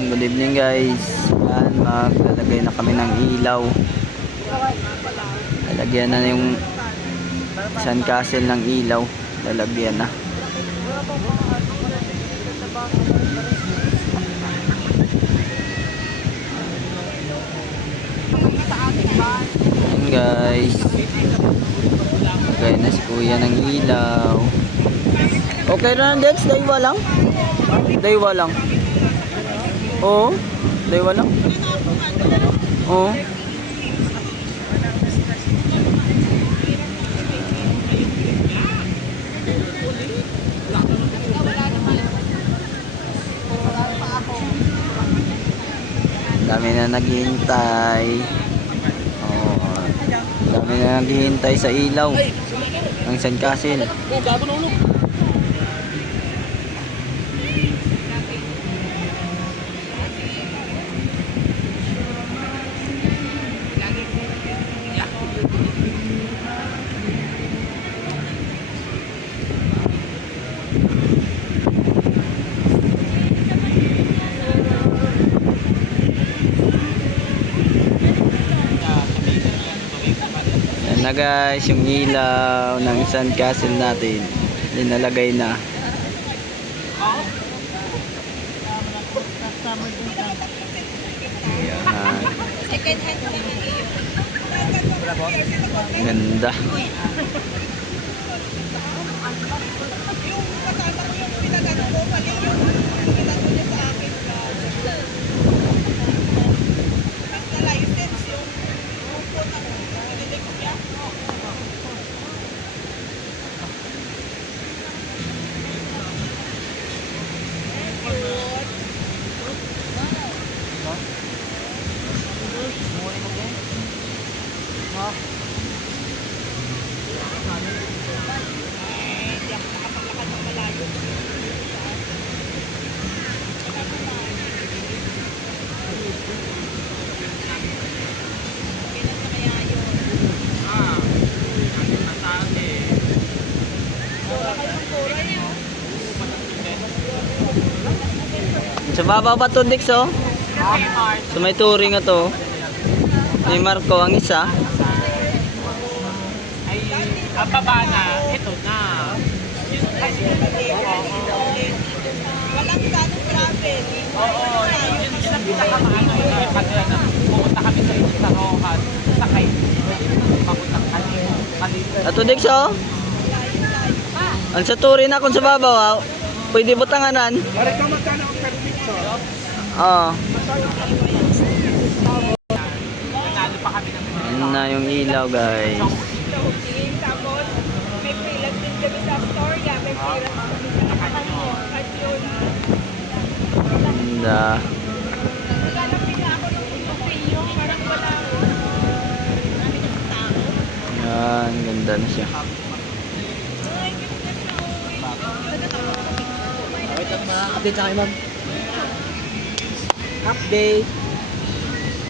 Good evening guys. Yan, maglalagay na kami ng ilaw. Lalagyan na yung sandcastle ng ilaw. Lalagyan na. Yan guys. Lagay na si kuya ng ilaw. Okay na Dex, daywa lang. Daywa lang. Oo, daywa lang. Oo. Dami na naghihintay. Oo. Dami na naghihintay sa ilaw ng sandcastle. Yan na guys, yung ilaw ng sandcastle natin. Linalagay na. Yan. Ganda. Sa baba pa to Dix oh. So may touring na to. Ni Marco ang isa. Ay, ang baba na, ito na. Walang ganong travel. Oo, yun ang pinakamaano yun. Kasi pumunta kami sa Rojas, sakay. Papuntang Kalibo. Ato Dix oh. Ang sa touring na kung sa baba wow. Pwede butanganan. Pare ka magkano ang per picture? Oo. Nanalo pa kami ng Yan na yung ilaw guys. Tapos, may pre-log din kami sa Astoria. May pre-log kami sa Canyon. Ganda. Naglalap din ako ng buffet parang wala. Marami na sa tao. Yan, ganda na siya. Ay, ganda siya. Update sa akin, ma'am. Update.